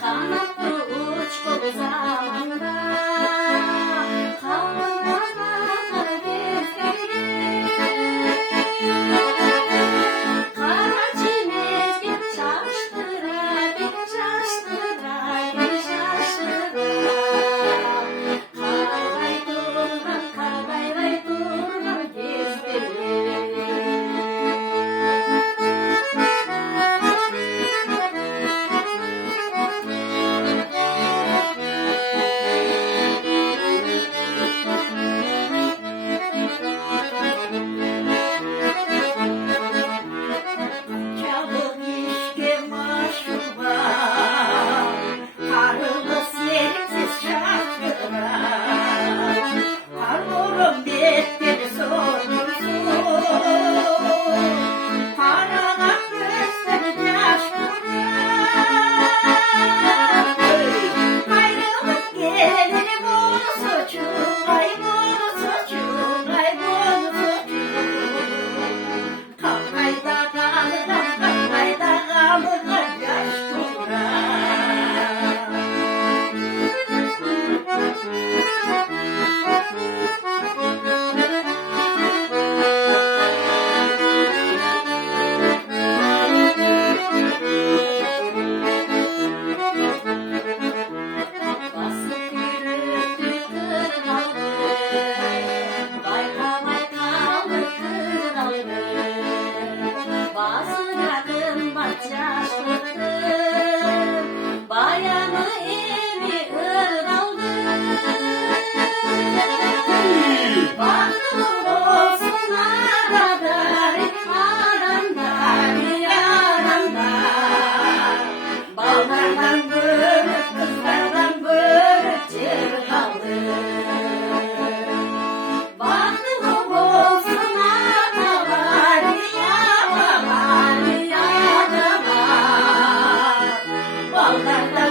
Kanatlı uçkulu zamanda havalarda gezdirir. Kara çimizgi şaştırar, şaştırar, şaştırar. Karay durma, karay durma gezdirir. Çabuk işte maşuba, karılı sevimsiz şarkılar. Parmağım bitti sorumsuz, parana göster yaş kurar. Ayrılık gelir bunu suçum, ay bunu suçum, ay bunu suçum. Kavgayda kalır, kavgayda kalır yaş kurar. Basıp yürüdü kırnalı, bayka bayka aldı kırnalı. Bazı kadın bahçaşlıktı, bayanı evi ırgaldı. Baktım olsun arada, aramda, aramda. Ballardan börük, kızlardan börük çırpalım. Baktım olsun arada, Ballardan